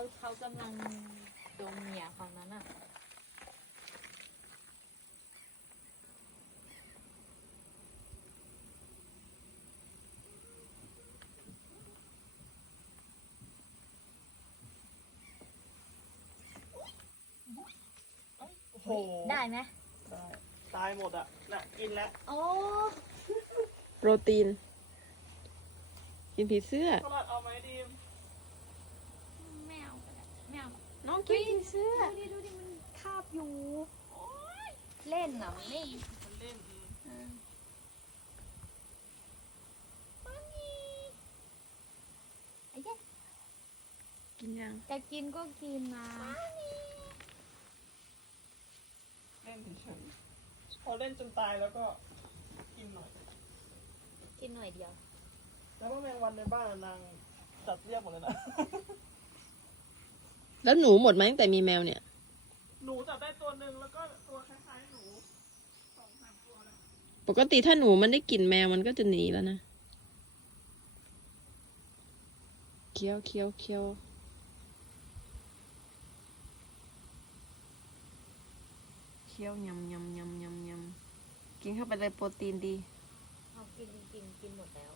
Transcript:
เขาเขากำลังดมเมียเขานั้นอะ โอ้โหได้ไหมได้ตายหมดอะน่ะกินแล้วโอ้ โปรตีน กินผีเสื้อสลัดเอาไหมดีม แมวแมว น้องกินผีเสื้อดูดิดูดิมันคาบอยู่เล่นอะมันเล่นมันเล่นอืมเออมามีไอ้เจ๊กินยังจะกินก็กินนะเล่นเฉยๆพอเล่นจนตายแล้วก็กินหน่อย กินหน่อยเดียว แล้วว่าแมงวันในบ้านนางจัดเรียบหมดเลยนะ แล้วหนูหมดไหมตั้งแต่มีแมวเนี่ย หนูจับได้ตัวหนึ่งแล้วก็ตัวคล้ายๆหนูสองสามตัวเลยปกติถ้าหนูมันได้กลิ่นแมวมันก็จะหนีแล้วนะ เคี้ยวเคี้ยวเคี้ยวเคี้ยวยำยำยำยำยำกินเข้าไปเลยโปรตีนดี เอากินจริงๆกินหมดแล้ว